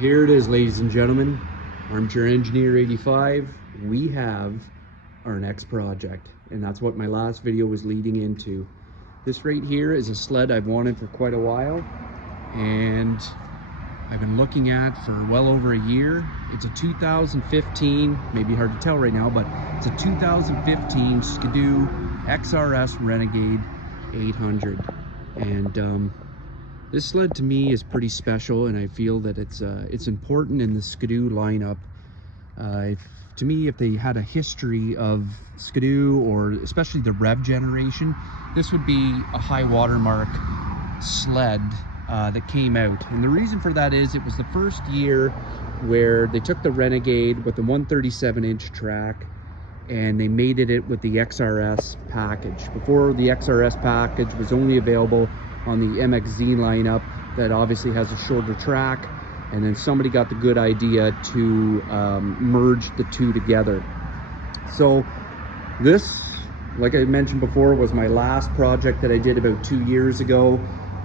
Here it is, ladies and gentlemen. Armchair Engineer 85. We have our next project, and that's what my last video was leading into. This right here is a sled I've wanted for quite a while, and I've been looking at for well over a year. It's a 2015, maybe hard to tell right now, but it's a 2015 Skidoo XRS Renegade 800. And this sled to me is pretty special, and I feel that it's important in the Skidoo lineup. To me, if they had a history of Skidoo, or especially the Rev generation, this would be a high watermark sled that came out. And the reason for that is it was the first year where they took the Renegade with the 137-inch track and they mated it with the XRS package. Before, the XRS package was only available on the MXZ lineup that obviously has a shorter track, and then somebody got the good idea to merge the two together. So this, like I mentioned before, was my last project that I did about 2 years ago.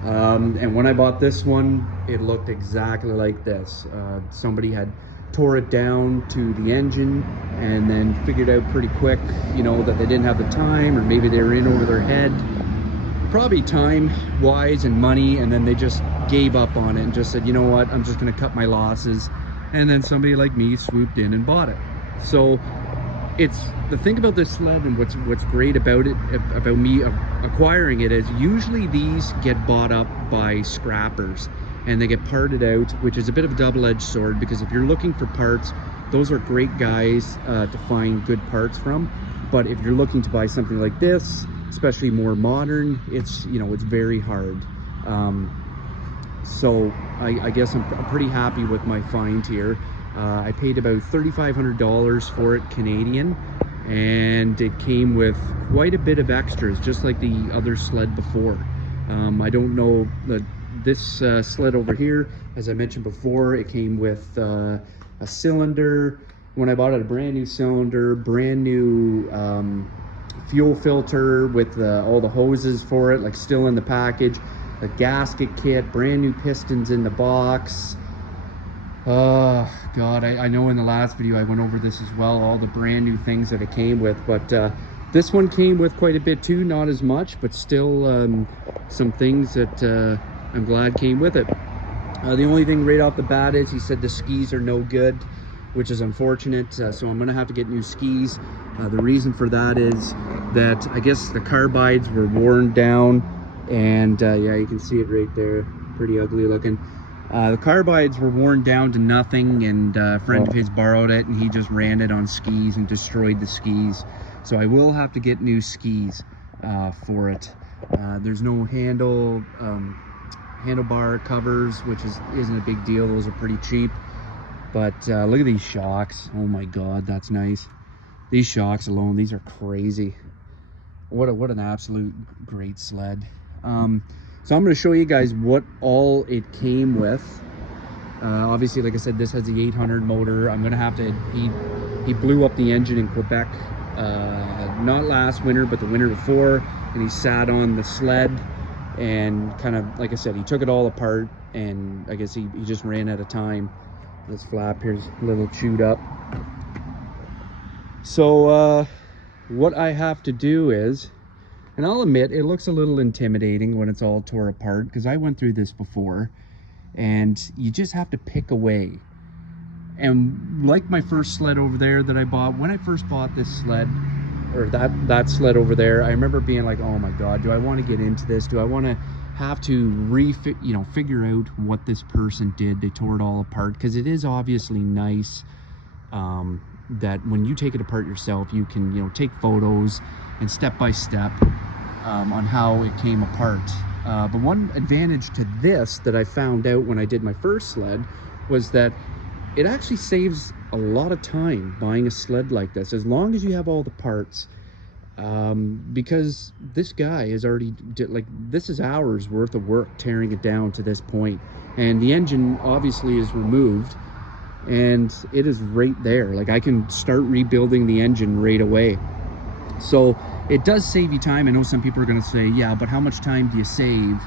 And when I bought this one, it looked exactly like this. Somebody had tore it down to the engine and then figured out pretty quick, you know, that they didn't have the time, or maybe they were in over their head, probably time wise and money, and then they just gave up on it and just said, you know what, I'm just going to cut my losses. And then somebody like me swooped in and bought it. So it's the thing about this sled, and what's great about it, about me acquiring it, is usually these get bought up by scrappers and they get parted out, which is a bit of a double-edged sword, because if you're looking for parts, those are great guys to find good parts from. But if you're looking to buy something like this, especially more modern, it's, you know, it's very hard. So I guess I'm pretty happy with my find here. I paid about $3,500 for it Canadian, and it came with quite a bit of extras, just like the other sled before. I don't know that this sled over here, as I mentioned before, it came with a cylinder. When I bought it, a brand new cylinder, brand new fuel filter with all the hoses for it, like still in the package, a gasket kit, brand new pistons in the box. Oh God, I know in the last video I went over this as well, all the brand new things that it came with, but this one came with quite a bit too, not as much, but still some things that I'm glad came with it. The only thing right off the bat is he said the skis are no good, which is unfortunate, so I'm gonna have to get new skis. The reason for that is that I guess the carbides were worn down, and yeah, you can see it right there, pretty ugly looking. The carbides were worn down to nothing, and a friend of his borrowed it and he just ran it on skis and destroyed the skis. So I will have to get new skis for it. There's no handlebar covers, which isn't a big deal. Those are pretty cheap. But look at these shocks. Oh my God, that's nice. These shocks alone, these are crazy. What an absolute great sled. So I'm going to show you guys what all it came with. Obviously, like I said, this has the 800 motor. I'm going to have to, he blew up the engine in Quebec, not last winter, but the winter before, and he sat on the sled and kind of, like I said, he took it all apart, and I guess he just ran out of time. This flap here's a little chewed up. So what I have to do is, and I'll admit it looks a little intimidating when it's all tore apart, because I went through this before, and you just have to pick away. And like my first sled over there that I bought, when I first bought this sled, or that sled over there, I remember being like, oh my God, do I want to get into this? Do I want to have to figure out what this person did? They tore it all apart, because it is obviously nice that when you take it apart yourself, you can, you know, take photos and step by step on how it came apart. But one advantage to this that I found out when I did my first sled was that it actually saves a lot of time buying a sled like this, as long as you have all the parts, because this guy has already this is hours worth of work tearing it down to this point, and the engine obviously is removed and it is right there. Like, I can start rebuilding the engine right away. So it does save you time. I know some people are going to say, yeah, but how much time do you save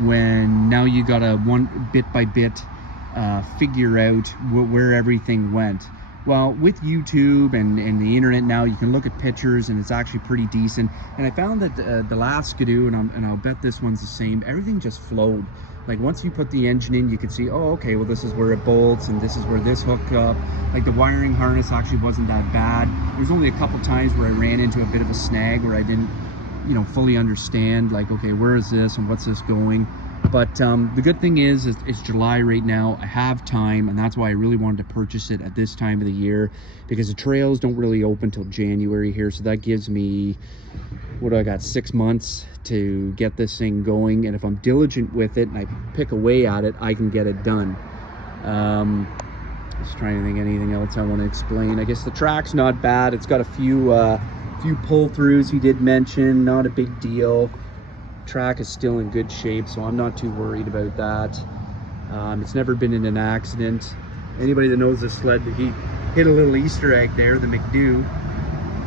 when now you gotta bit by bit figure out where everything went. Well, with YouTube and the internet now, you can look at pictures and it's actually pretty decent. And I found that the last Skidoo, and I'll bet this one's the same, everything just flowed. Like once you put the engine in, you could see, oh, okay, well this is where it bolts and this is where this hooked up. Like the wiring harness actually wasn't that bad. There's only a couple times where I ran into a bit of a snag where I didn't, you know, fully understand, like, okay, where is this and what's this going? But the good thing is it's July right now. I have time, and that's why I really wanted to purchase it at this time of the year, because the trails don't really open till January here. So that gives me, what do I got, 6 months to get this thing going. And if I'm diligent with it and I pick away at it, I can get it done. Just trying to think anything else I want to explain. I guess the track's not bad. It's got a few pull-throughs he did mention, not a big deal. Track is still in good shape, so I'm not too worried about that. It's never been in an accident. Anybody that knows this sled, he hit a little Easter egg there, the McDo.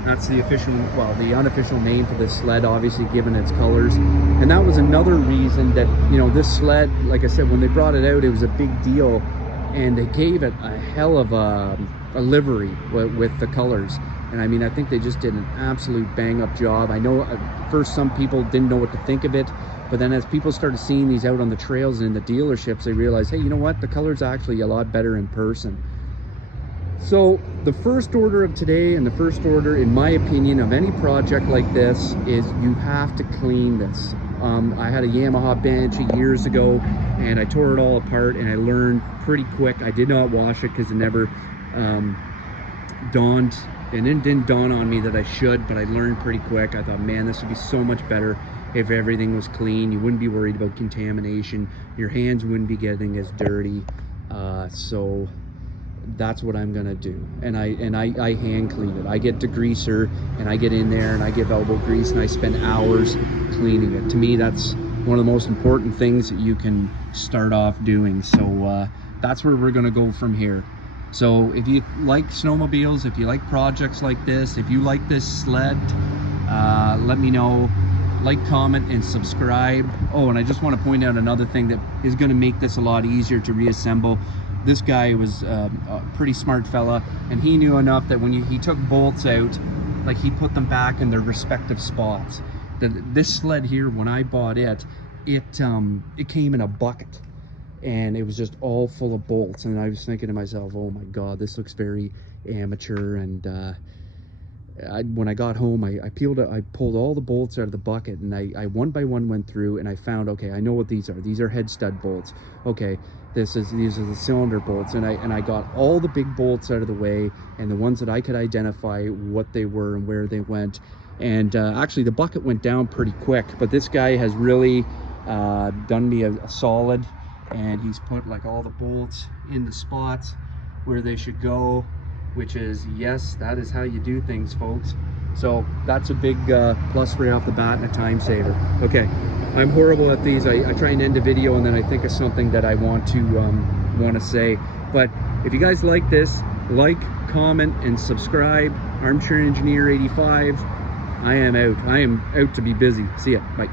That's the official, well, the unofficial name for this sled, obviously given its colors. And that was another reason that, you know, this sled, like I said, when they brought it out, it was a big deal, and they gave it a hell of a livery with the colors. And I mean, I think they just did an absolute bang-up job. I know at first some people didn't know what to think of it, but then as people started seeing these out on the trails and in the dealerships, they realized, hey, you know what? The color's actually a lot better in person. So the first order of today, and the first order, in my opinion, of any project like this is you have to clean this. I had a Yamaha bench years ago, and I tore it all apart, and I learned pretty quick. I did not wash it because it never dawned. And it didn't dawn on me that I should, but I learned pretty quick. I thought, man, this would be so much better if everything was clean. You wouldn't be worried about contamination. Your hands wouldn't be getting as dirty. So that's what I'm gonna do. And I hand clean it. I get degreaser and I get in there and I give elbow grease and I spend hours cleaning it. To me, that's one of the most important things that you can start off doing. So that's where we're gonna go from here. So if you like snowmobiles, if you like projects like this, if you like this sled, let me know. Like, comment, and subscribe. Oh, and I just want to point out another thing that is going to make this a lot easier to reassemble. This guy was a pretty smart fella, and he knew enough that when he took bolts out, like, he put them back in their respective spots. This sled here, when I bought it, it came in a bucket. And it was just all full of bolts, and I was thinking to myself, oh my god, this looks very amateur. And when I got home, I pulled all the bolts out of the bucket, and I one by one went through, and I found, okay, I know what these are. These are head stud bolts. Okay, these are the cylinder bolts, and I got all the big bolts out of the way, and the ones that I could identify what they were and where they went. And actually the bucket went down pretty quick, but this guy has really done me a solid. And he's put like all the bolts in the spots where they should go, which is, yes, that is how you do things, folks. So that's a big plus for you off the bat and a time saver. Okay, I'm horrible at these. I try and end a video and then I think of something that I want to say. But if you guys like this, like, comment, and subscribe. Armchair Engineer 85. I am out. I am out to be busy. See ya. Bye.